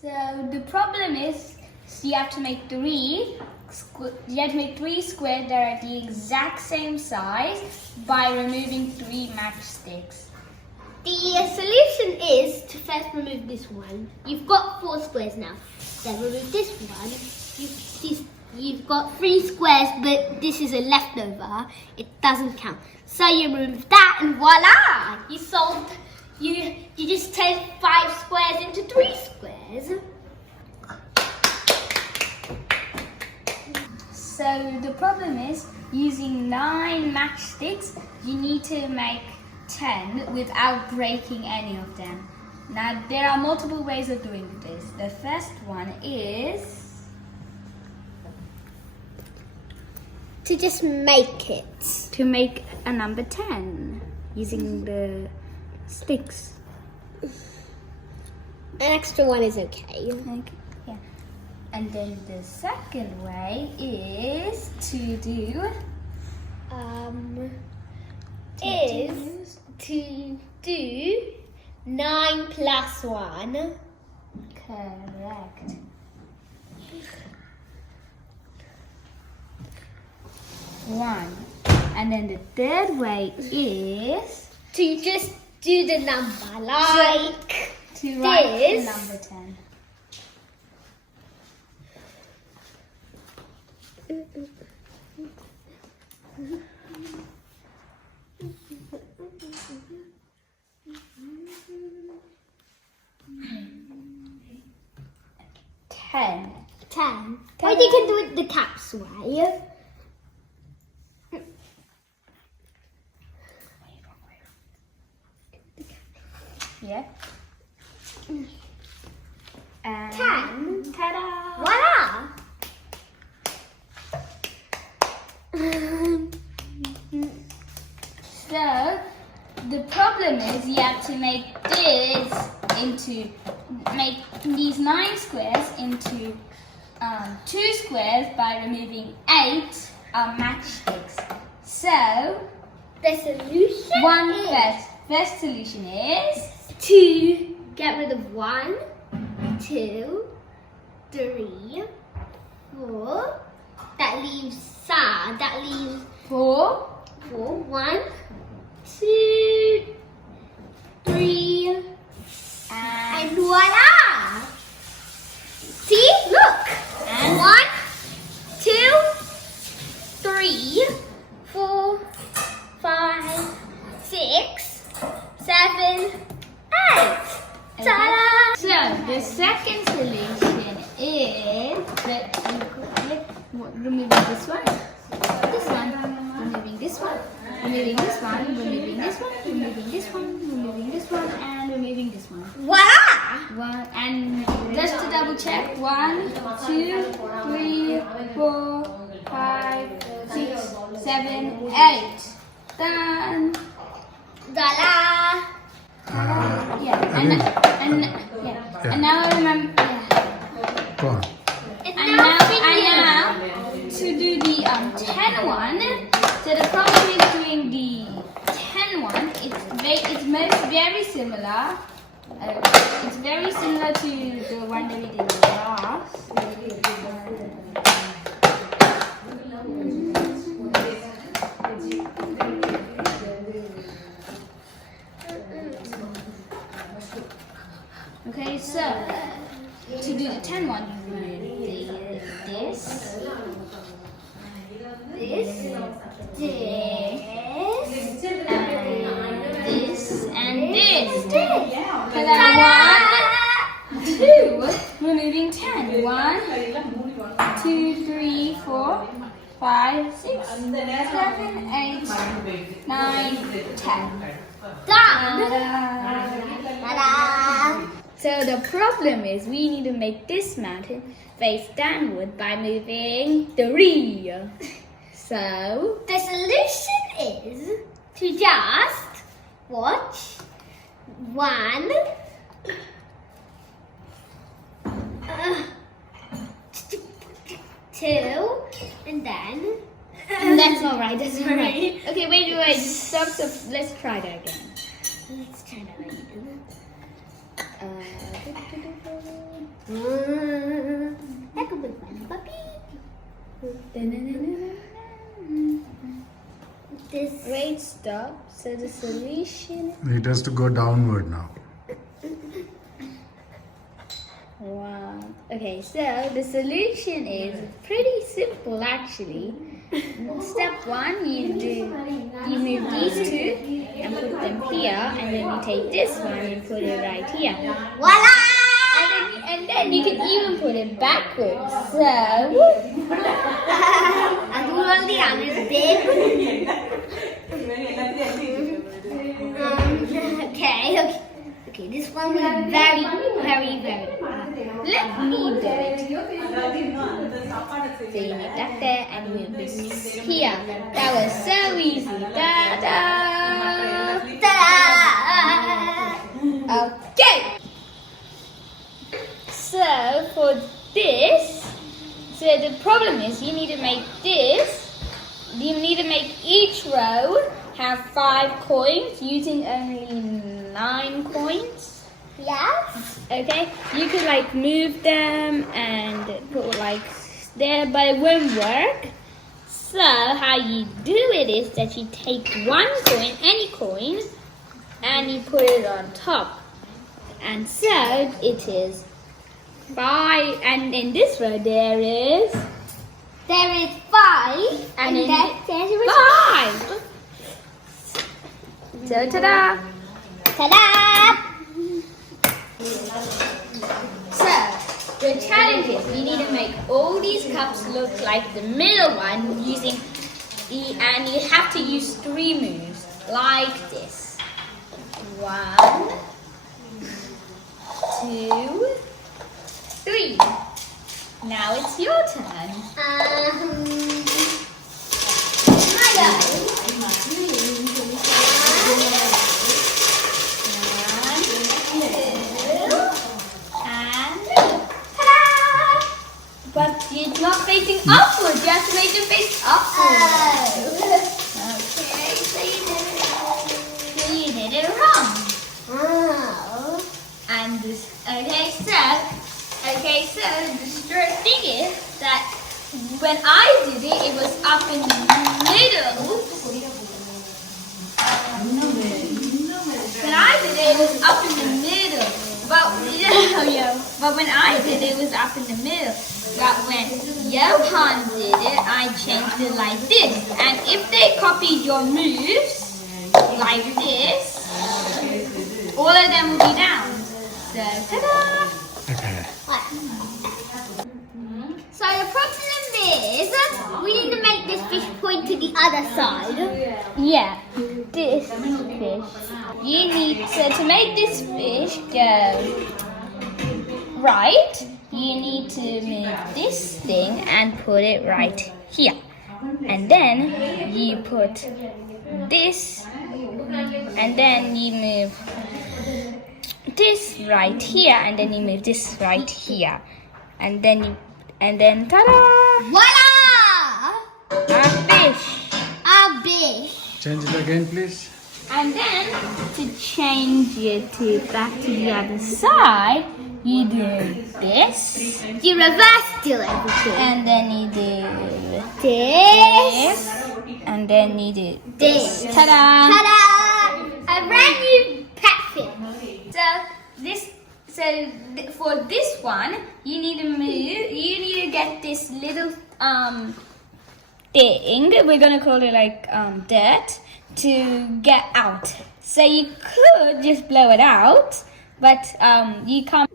So the problem is you have to make three squares that are the exact same size by removing 3 matchsticks. The solution is to first remove this one. You've got 4 squares now. Then remove this one. You've got 3 squares, but this is a leftover. It doesn't count. So you remove that, and voila! You solved. You just turned 5 squares into 3 squares. So the problem is using 9 matchsticks, you need to make 10 without breaking any of them. Now there are multiple ways of doing this. The first one is To just make it. to make a number 10 using the sticks. An extra one is okay. Yeah. And then the second way is to do To do 9 plus 1. Correct. One. And then the third way is To just do the number like to write the this. number 10. Ten. 10. Or you can do it the caps way. Yeah. And 10. Ta-da! Voila! So the problem is you have to make these 9 squares into 2 squares by removing 8 matchsticks. So The solution first solution is to get rid of 1, 2, 3, 4. That leaves 4, 1, 2, 3, and voila! See, look. And 1, 2, 3, 4, 5, 6, 7, 8. Ta-da! so the second solution is removing this one, removing this one, removing this one, removing this one, removing this one, removing this one, and removing this one. Voila! And just to double check, 1, 2, 3, 4, 5, 6, 7, 8. Done. Voila! Yeah. And now I remember. Yeah. Go on. And now to do the 10 one. So the problem is doing the 10 one. It's very similar. It's very similar to the one that we did last. Okay, so to do the 10 one, you remove this, and this. Ta-da! 2, removing 10. 1, 2, 3, 4, 5, 6, 7, 8, 9, 10. Done! Ta-da! Ta-da! So the problem is we need to make this mountain face downward by moving 3. So The solution is to just watch 1, 2, and then. that's all right. That's all right. Okay, wait. Stop. Let's try that again. Let's try that again. That could be fun, puppy. This. Wait, stop. So the solution. It has to go downward now. Wow. Okay, so the solution is pretty simple actually. Step 1, you move these two and put them here, and then you take this one and put it right here. Voila! And then you can even put it backwards. So I do all the others, babe. Okay, this one is very hard. let me do it. So you make that there and you move this here. That was so easy. Ta-da! Ta-da! Okay. So for this, so the problem is you need to make this. You need to make each row have 5 coins using only 9 coins. Yes? Okay, you could like move them and put like there, but it won't work. So how you do it is that you take 1 coin, any coin, and you put it on top. And so it is 5, and in this row there is 5, and in there is 5. So ta-da! Ta-da! So, the challenge is you need to make all these cups look like the middle one and you have to use 3 moves like this. 1, 2, 3. Now it's your turn. My turn. But it's not facing upwards. You have to make it face upwards. Okay, so you did it wrong. And this, okay, so the thing is that when I did it, it was up in the middle. When I did it, it was up in the middle. But when I did it, it was up in the middle. But when Yohan did it, I changed it like this. And if they copied your moves like this, all of them will be down. So, ta-da! Okay. So the problem is, we need to make this fish point to the other side. Yeah, this fish. You need to make this fish go right. You need to move this thing and put it right here. And then you put this, and then you move this right here, and then you move this right here. And then ta-da! Voila! A fish. A fish. Change it again, please. And then to change it back to the other side, you do this. You reverse do everything. And then you do This. and then you do This. Ta-da! Ta-da! A brand new pet fish. For this one, you need to move. You need to get this little thing. We're gonna call it like dirt to get out. So you could just blow it out, but you can't.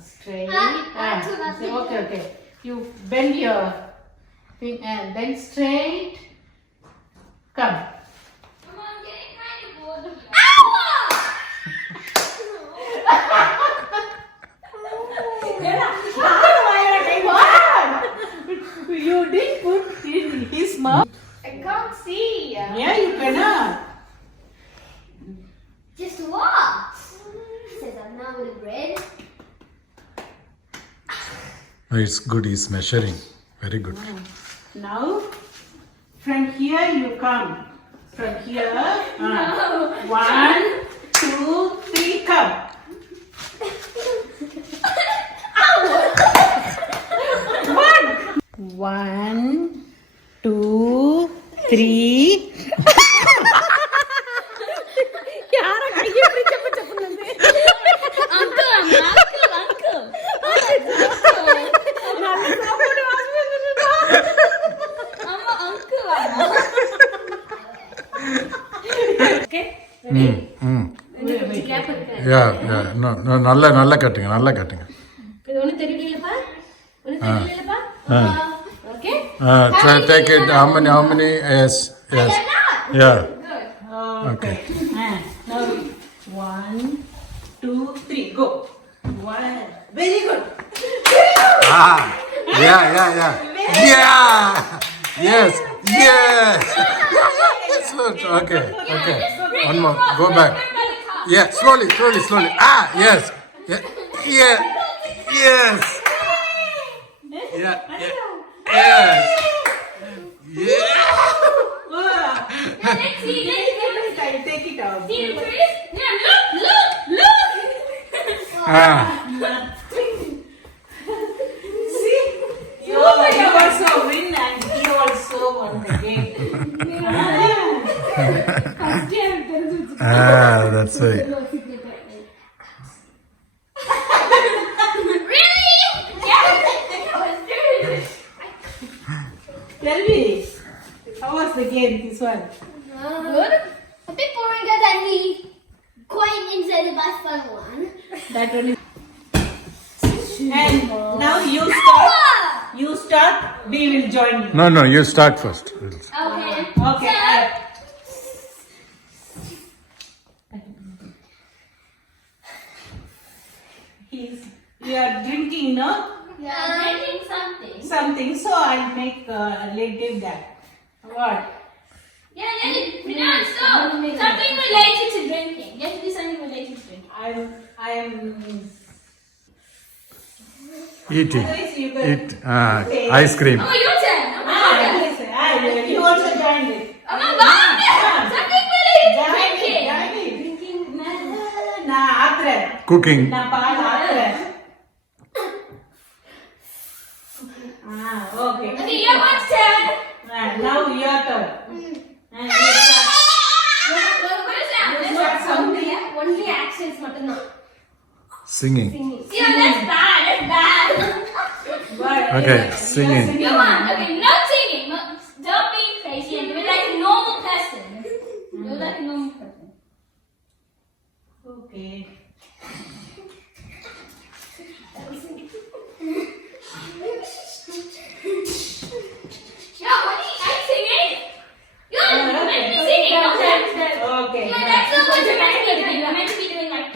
Straight. Okay. You bend your thing and then straight. Come. Come on, I'm getting kind of bored of you. You didn't put in his mouth. I can't see. Yeah, you cannot. Just what? Says I'm now with the bread. Oh, it's good. He's measuring. Very good. Now, from here you come. From here. 1, 2, 3, come. 1, 2, 3. Uncle, uncle. Amma, uncle. Okay. Yeah, yeah. No, no, நல்ல கட்டுங்க, நல்ல கட்டுங்க. இது ஒண்ணு தெரியலப்பா. Okay. Try take it. How many? Yes, yes. Yeah. Okay. Now 1, 2, 3, go. 1. Very good. Yeah. Yes. Okay. One more. Go back. Yeah, slowly. Yes. Yeah. Yes. Yes. Let's see. I'll take it out. See the trees? Yeah, look. Nothing. See? You also win and he also won the game. That's right. Really? Yeah. Tell me, how was the game, this one? Good. A bit boring than the coin inside the bus fun one. That one is... And now you start, we will join you. No, you start first. Okay. Okay. You are drinking, no? Yeah, drinking something. Something, so I'll make let him that. What? Yeah, Vinay, stop. Something related to drinking. You have to do something related to drinking. I am Eating. Otherwise you can- Eat. Ice cream. Oh, your turn. you also joined it. Something related to drinking. Drinking. Na atre. Cooking. Na paal atre. Okay. Okay, your one's turn. Now your turn. And you start. What is that? You start something. Only actions, மட்டும்தான். Singing. Yeah, that's bad. But Okay, you are singing. Come on. Okay, no singing. No, don't be crazy and do it like a normal person. Do it like a normal person. Okay. Yeah, what are you singing? You're meant to be singing. Okay. Yeah, that's not what you're meant to be doing. You're meant to be doing like